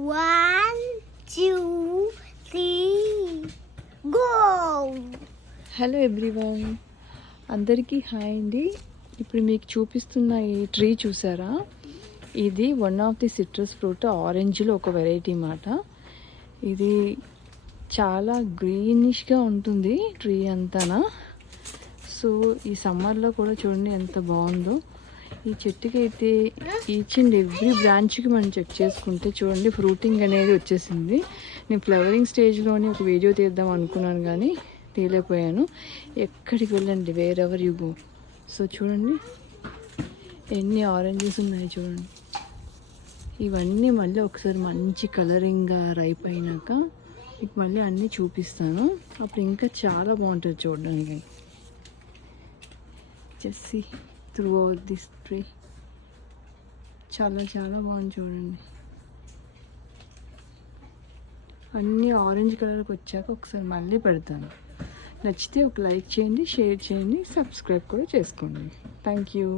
1, 2, 3, go! Hello everyone, అందరికీ hi అండి. ఇప్పుడు మీకు చూపిస్తున్న ఈ ట్రీ చూసారా, ఇది one of the citrus fruit, ఆరెంజ్లో ఒక వెరైటీ మాట. ఇది చాలా గ్రీనిష్గా ఉంటుంది ట్రీ అంతానా. సో ఈ సమ్మర్లో కూడా చూడండి ఎంత బాగుందో. ఈ చెట్టుకి అయితే ఈచ్ అండ్ ఎవ్రీ బ్రాంచ్కి మనం చెక్ చేసుకుంటే చూడండి ఫ్రూటింగ్ అనేది వచ్చేసింది. నేను ఫ్లవరింగ్ స్టేజ్లోనే ఒక వీడియో తీద్దాం అనుకున్నాను కానీ తీయలేకపోయాను. ఎక్కడికి వెళ్ళండి, wear ever you go. So చూడండి ఎన్ని ఆరెంజెస్ ఉన్నాయి చూడండి. ఇవన్నీ మళ్ళీ ఒకసారి మంచి కలరింగ్గా రైప్ అయినాక మీకు మళ్ళీ అన్నీ చూపిస్తాను. అప్పుడు ఇంకా చాలా బాగుంటుంది చూడడానికి. Just through out this tree చాలా చాలా బాగుంది చూడండి. అన్నీ ఆరెంజ్ కలర్కి వచ్చాక ఒకసారి మళ్ళీ పెడతాను. నచ్చితే ఒక లైక్ చేయండి, షేర్ చేయండి, సబ్స్క్రైబ్ కూడా చేసుకోండి. Thank you.